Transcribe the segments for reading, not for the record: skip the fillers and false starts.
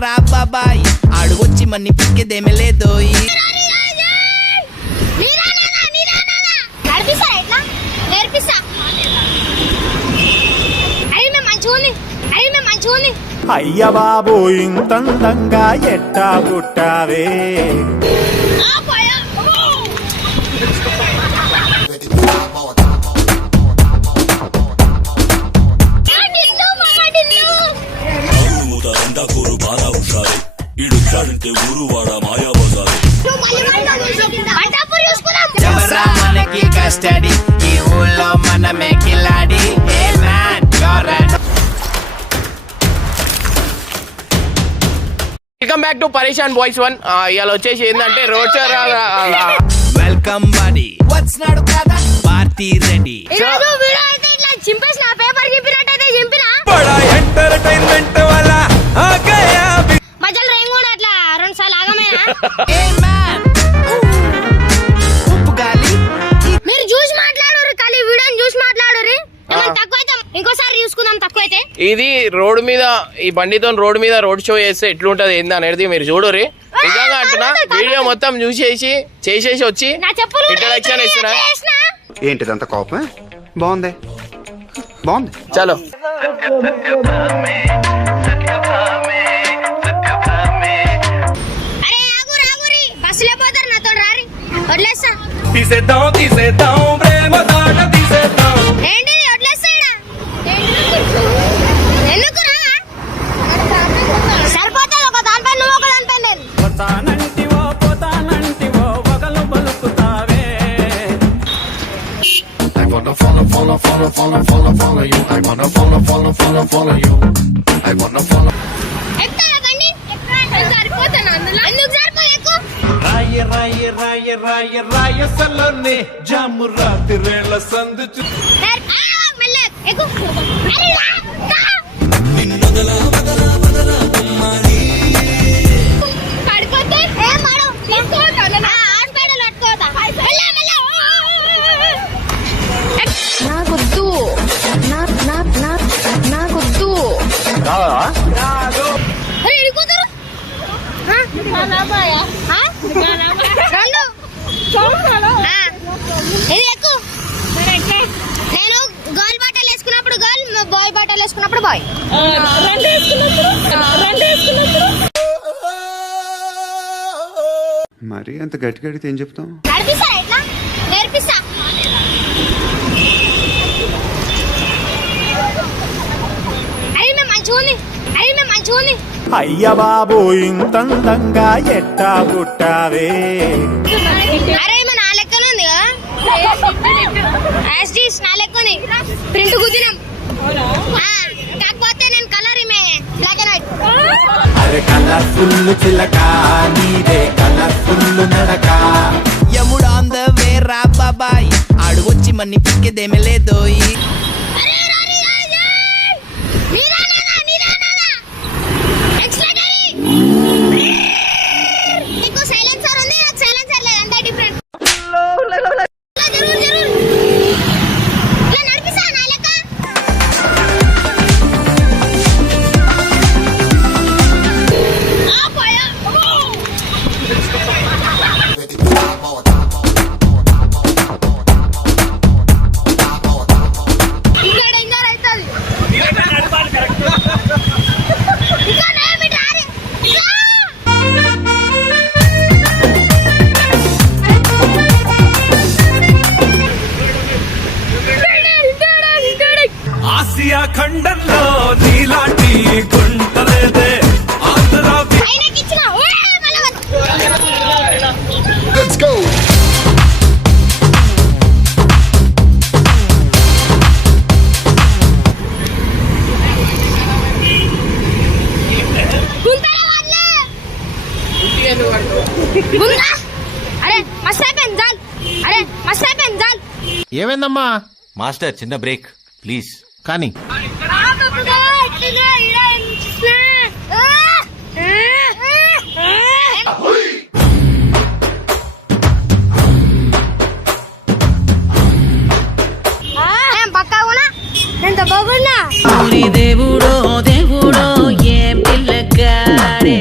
వేరా బాబాయ్ ఆడుగొచ్చి మన్ని పిక్కేదేమే లేదోయ్. అయ్య బాబు ఇంతందంగా ఎట్టా పుట్టావే. ఎవరా మనకి కస్టడీ ఈ ఊళ్ళో మనమే కిలాడి. వెల్కమ్ బ్యాక్ టు పరేషాన్ బాయ్స్ 1. ఇవాళ వచ్చేసి ఏంటంటే రోడ్ షో. వెల్కమ్ బడి వాట్స్ నాడు కదా పార్టీ రెడీ. చింపేసిన పేపర్ చింపినట్టయితే చింపినా ఎంటర్టైన్మెంట్ వల్ల మధ్యలో రైన్ కూడా అట్లా 2 సార్లు ఆగమేనా. ఉప్పు గాలి మీరు చూసి మాట్లాడరు ఖాళీ వీడియోని చూసి మాట్లాడరు. తక్కువైతే ఇంకోసారి చూసుకుందాం. తక్కువైతే ఇది రోడ్ మీద ఈ బండితో రోడ్ మీద రోడ్ షో చేస్తే ఎట్లుంటది ఏంది అనేది మీరు చూడరు. నిజంగా అంటున్నా వీడియో మొత్తం చూసేసి చేసేసి వచ్చి ఇంట్రడక్షన్ ఇస్తున్నా. ఏంటిదంత కోపం? బాగుంది బాగుంది చలో అరే ఆగురు ఆగురి బస్సులో పోతారు నాతో రారి వదిలేస్తా. తీసేద్దాం తీసేద్దాం ప్రేమ దాట తీసేద్దాం. ఏంటిది వదిలేస్తాడా ఎందుకు రా సరిపోతుంది. ఒక దానిపై నువ్వు ఒక దానిపై నేను. పోతానంటివో పోతానంటివో వగలు బలుకుతావే. I wanna follow you. I wanna follow you. I wanna follow. ఎక్కుతారా బండి? సరిపోతాను అందులో. ఎందుకు సరిపోయకు? రాయ రాయ రాయ రాయ రాయసలోని జాము రాత్రిరేళ్ల సందు మెల్లగా ఎక్కు. అరే రా, రా. పడిపోతే ఏ మాడు తీసుకోవద్దు. హాస్పిటల్ పట్టుకోవద్దా? మెల్ల మెల్ల. నాకొద్దు నాకొద్దు. అరే ఇడుకోతారు ఇది ఎక్కు. నేను గర్ల్ బట్టలు వేసుకున్నప్పుడు గర్ల్, బాయ్ బట్టలు వేసుకున్నప్పుడు బాయ్. మరి అంత గట్టి గడితే ఏం చెప్తాం? నడిపిస్తా ఎట్లా నేర్పిస్తా. అరే మేము మంచిగా ఉంది. అయ్య బాబు ఇంతందంగా ఎట్టా పుట్టావే. అరే నా లెక్కన ఉంది నా లెక్కని ప్రింట్ కుదిరాం. కాకపోతే నేను కలర్ బ్లాక్ అండ్ వైట్. అరే కలర్ఫుల్ చిలక నీదే కలర్ఫుల్ నడక. యముడాంద వేరా బాబాయ్ ఆడుగొచ్చి మన్ని పిక్కేదేమే లేదోయ్. ఆసియా ఖండంలో నీలాంటి గుంటలేదే. Let's go. అరే మస్త్ అయిపోయింది జాల్. అరే మస్త్ అయిపోయింది జాల్. ఏమైందమ్మా? మాస్టర్ చిన్న బ్రేక్ ప్లీజ్. కానీ పక్కా ఎంత బాగున్నా. దేవుడో దేవుడో ఏం పిల్లగాడే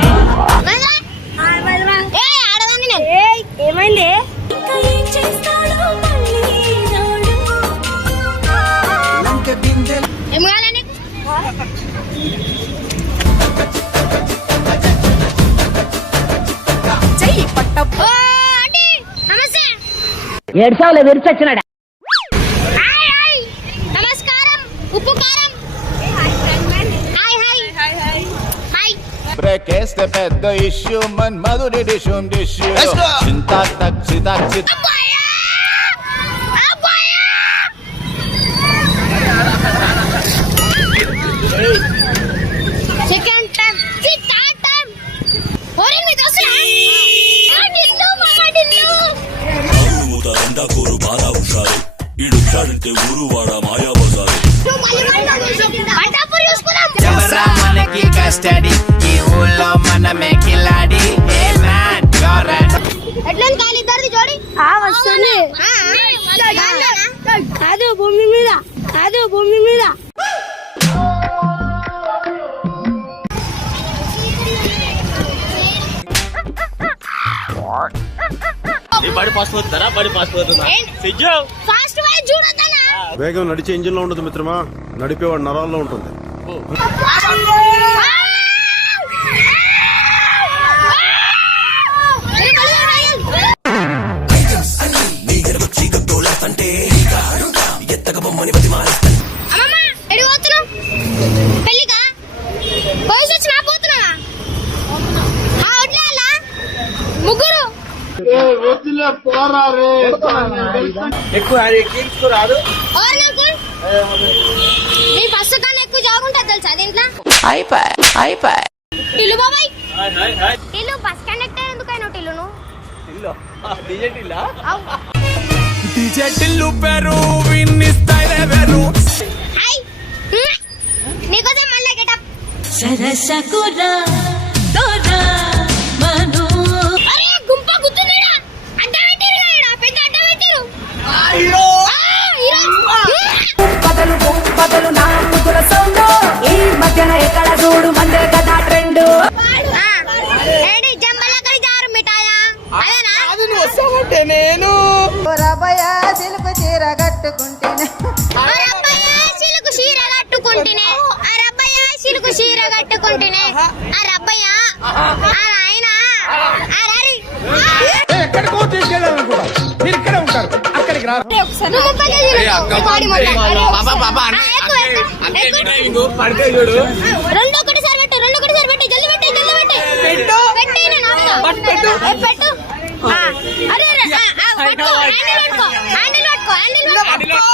ఏడ్చావులే విరిచొచ్చినాడా. హాయ్ హాయ్ నమస్కారం ఉప్పు కారం hi hi hi hi hi బ్రేకేస్తే పెద్ద ఇష్యూ మన్ మధురి డిష్యూమ్ డిష్యూ చింతా తక్ చితా చితా అబ్బాయా అబ్బాయా సెకండ్ టైం థర్డ్ టైం ఓరే మీ దోస్తులా దిల్లు మామ దిల్లు పటాపూరి చూసుకుందాం ఎవరా మనకి కస్టడీ ఈ ఊళ్ళో మనమే కిలాడి ఏ మ్యాన్ యోరన్ ఎట్లా కాలి ఇద్దరిది జోడి వస్తుంది కాదు భూమి మీద కాదు భూమి మీద ఫాస్ట్ వై చూడొద్దనా వేగం నడిచే ఇంజిన్ లో ఉండదు మిత్రమా, నడిపేవాడు నరాల్లో ఉంటుంది. పెళ్లికా వయసు వచ్చి నా పోతున్నా ముగ్గురు నీ బస్సు కన్నా ఎక్కువ జాబ్ ఉంటుంది తెలుసా దీంట్లో టిల్లు బాబాయ్ టిల్లు బస్ కండక్టర్ ఎందుకైనా టిల్లును డీజే టిల్లు పేరు విన్నిస్తాయిలే వేరు హాయ్ నీకోసం మళ్ళీ గెటప్ అరే గుంప గుర్తున్నాడా అడ్డ పెట్టారు కదా పెద్ద అడ్డ పెట్టారు బదులు నా ముద్దుల సౌండ్ ఈ మధ్యన ఎక్కడ చూడు మందే కదా ట్రెండ్. ఏడి జంబలకడి జారు మిఠాయా అదేనా నేను అరబ్బయ్య సిలుకు చీర కట్టుకుంటేనే అరబ్బయ్య సిలుకు చీర కట్టుకుంటేనే అరబ్బయ్య ఆయన ఎక్కడికో తీసుకెళ్ళాలనుకుంటా, మీరు ఇక్కడే ఉంటారు, అక్కడికి రా. పడితే చూడు రెండు ఒకటిసారి పెట్టు జల్ది పెట్టు పెట్టు అరే హ్యాండిల్ పట్టుకో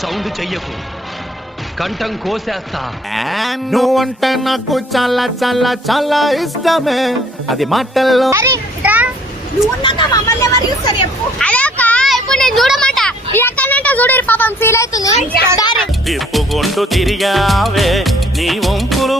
సౌండ్ చెయ్యకు కంఠం కోసేస్తా. నువ్వంటే నాకు చాలా చాలా చాలా ఇష్టమే, అది మాటల్లో. అదొక ఇప్పుడు నేను చూడమాట ఈ అక్కనంట చూడరు పాపం ఫీల్ అవుతుంది తిప్పుకుంటూ తిరిగావే నీ వంపులు